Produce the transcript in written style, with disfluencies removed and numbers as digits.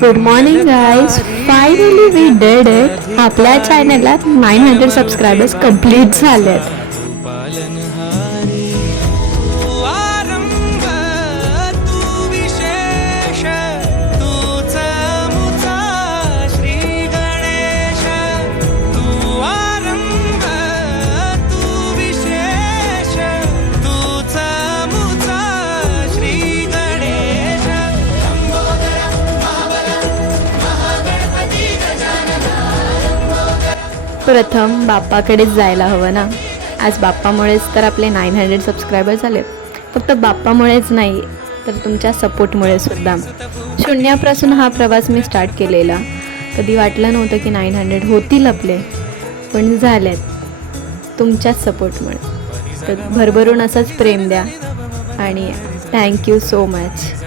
Good morning guys, finally we did it. आपल्या चॅनलला 900 subscribers complete झालेत. प्रथम बाप्पाकडेच जायला हवं ना. आज बाप्पामुळेच तर आपले 900 सबस्क्रायबर झाले. फक्त बाप्पामुळेच नाही तर तुमच्या सपोर्टमुळे सुद्धा. शून्यापासून हा प्रवास मी स्टार्ट केलेला. कधी वाटलं नव्हतं की 900 होतील आपले, पण झालेत तुमच्याच सपोर्टमुळे. तर भरभरून असंच प्रेम द्या आणि थँक्यू सो मच.